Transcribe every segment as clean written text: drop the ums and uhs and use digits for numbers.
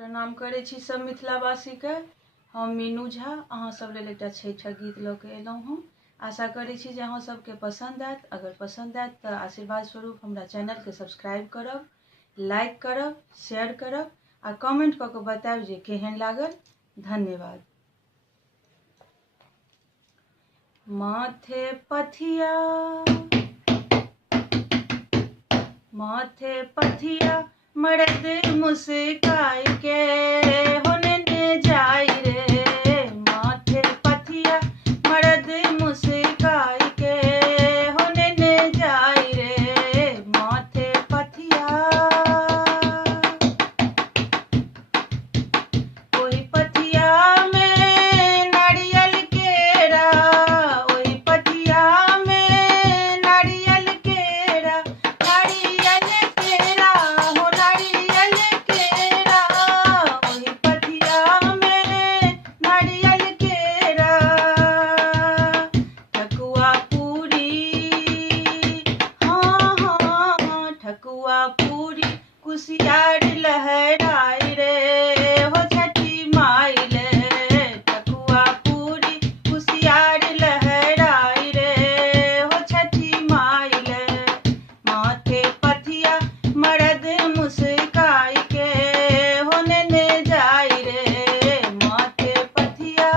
प्रणाम करै छी सब मिथिलावासी के। हम मीनू झा अहाँ सब लेल एकटा छठिक गीत लऽ के एलहुँ हँ। आशा करै छी जे अहाँ सबके पसंद आयत। अगर पसंद आयत तऽ आशीर्वाद स्वरूप हमरा चैनल के सब्सक्राइब करब, लाइक करब, शेयर करब आ कमेंट कऽ के बतायब जे केहन लागल। धन्यवाद। माथे पथिया मर्द मुस्काई के होने जाई रे। माथे पथिया मर्द मुस्काई के होने जाई रे। माथे पथिया ओही पथिया में नारियल केरा, ओही पथिया में नारियल केरा, नारियल केरा हो नारियल केरा, ओही पथिया में नारियल केरा। ठकुआ पूरी हाँ हाँ हाँ, ठकुआ पूरी कुसियार लहराई रे हो छठी माई ले। ठकुआ पूरी कुसियार लहराई रे हो छठी माई ले। माथे पथिया मर्द मुस्काई के होने जाई रे। माथे पथिया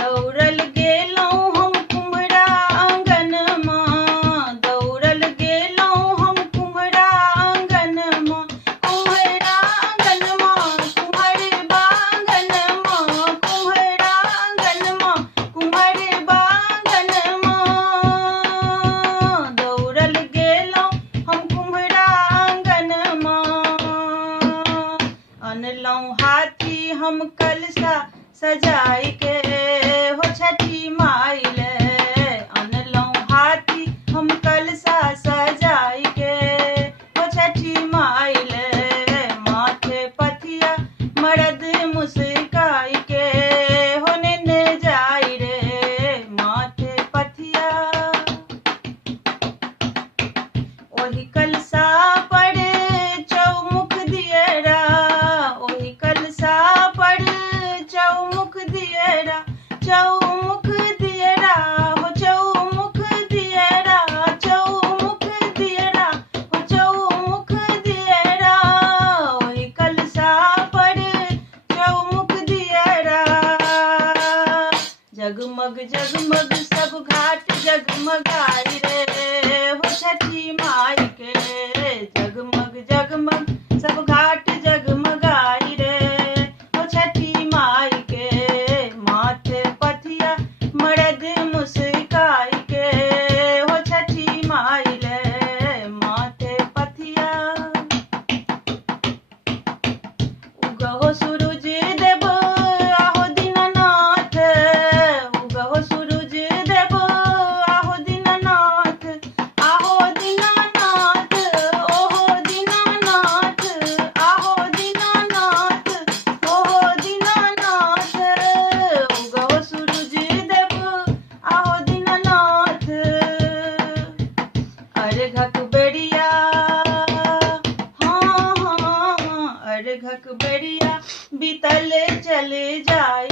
दौड़ल गेलहुँ हम कुम्हरा आंगन माँ, दौड़ल गेलहुँ हम कुम्हरा आंगन माँ, कुम्हरा आंगन माँ, कुम्हर बांगन माँ, कुम्हरा आंगन माँ, कुम्हर बांगन माँ। दौड़ल गेलहुँ हम कुम्हरा आंगन माँ, अनलहुँ हाथी हम कलशा सजाई के हो छठी माई ले। अनलहुँ हाथी हम कलशा सजाई के हो छठी माई ले। माथे पथिया मर्द मुस्काई के होने जाई रे। माथे पथिया ओही कलशा पर चौमुख दियरा, ओही कलशा पर चौमुख दियरा, चौमुख दियरा हो चौमुख दियरा, चौमुख दियरा हो चौमुख दियरा, ओही कलशा पर चौमुख दियरा। जगमग जगमग सब घाट जगमगाई रे हो छठी माई के। जगमग जगमग सब घाट जगमगाई रे हो छठी माई के। माथे पथिया मर्द मुस्काई के हो छठी माई ले। माथे पथिया उगहो सूरज देव आहो दीनानाथ, उगहो सूरज देव आहो दीनानाथ, आहो दीनानाथ, ओहो दीनानाथ, आहो दीनानाथ, ओहो दीनानाथ। उगहो सूरज देव आहो दीनानाथ। अर्घक बेरिया हाँ हाँ हाँ, अर्घक बेरिया बीतल चले जाई